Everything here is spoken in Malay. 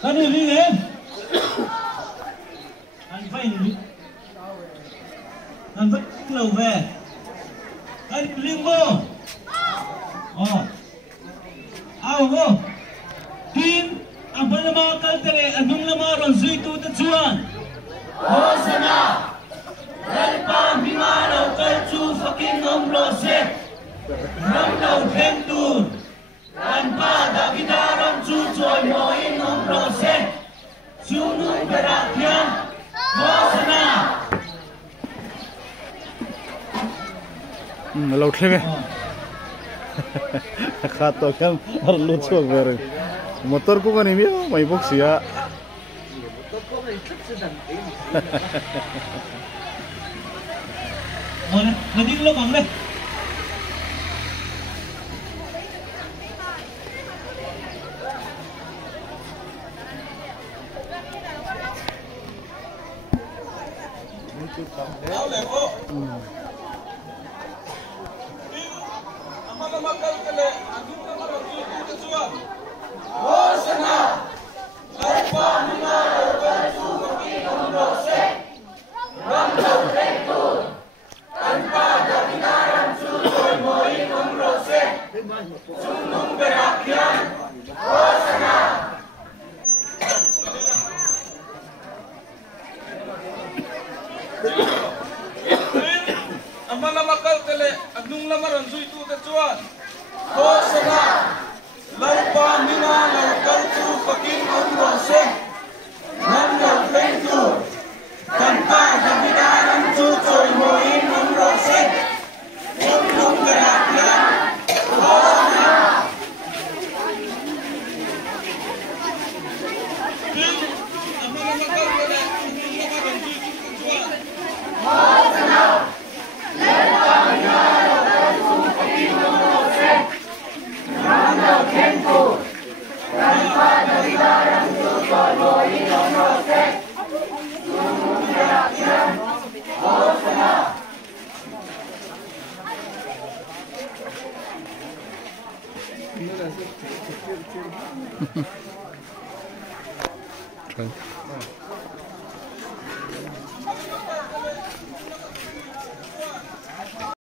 Kan ini kan? Anh phải anh vẫn lâu về. Anh liên vô. Ao vô. Kim ang panama kaltere anong lamaron zui tu tatsuan. Hosana. Lalpa bimano kalchu faking omrose. Namlaw tentun. Tanpa dakidaram cucoy moin omrose. Sunung berakyan. Hosana. Lâu thế mẹ. Khát to kan har lu chuak ver. Motor ko kan imi mai box ya. Motor ko mai thut sedang ini. Mana? Nanti lo bang deh. Amala makal kele agnung lamaran zui tu tatsuan. Hosana lalpa mina lalkal tu fakin amrose. Namlaw tentu tanpa dakidaran cucoy moin amrose. Sunung berakyan. Hosana. Amala makal kele agnung lamaran zui tu tatsuan. Hosana. Try.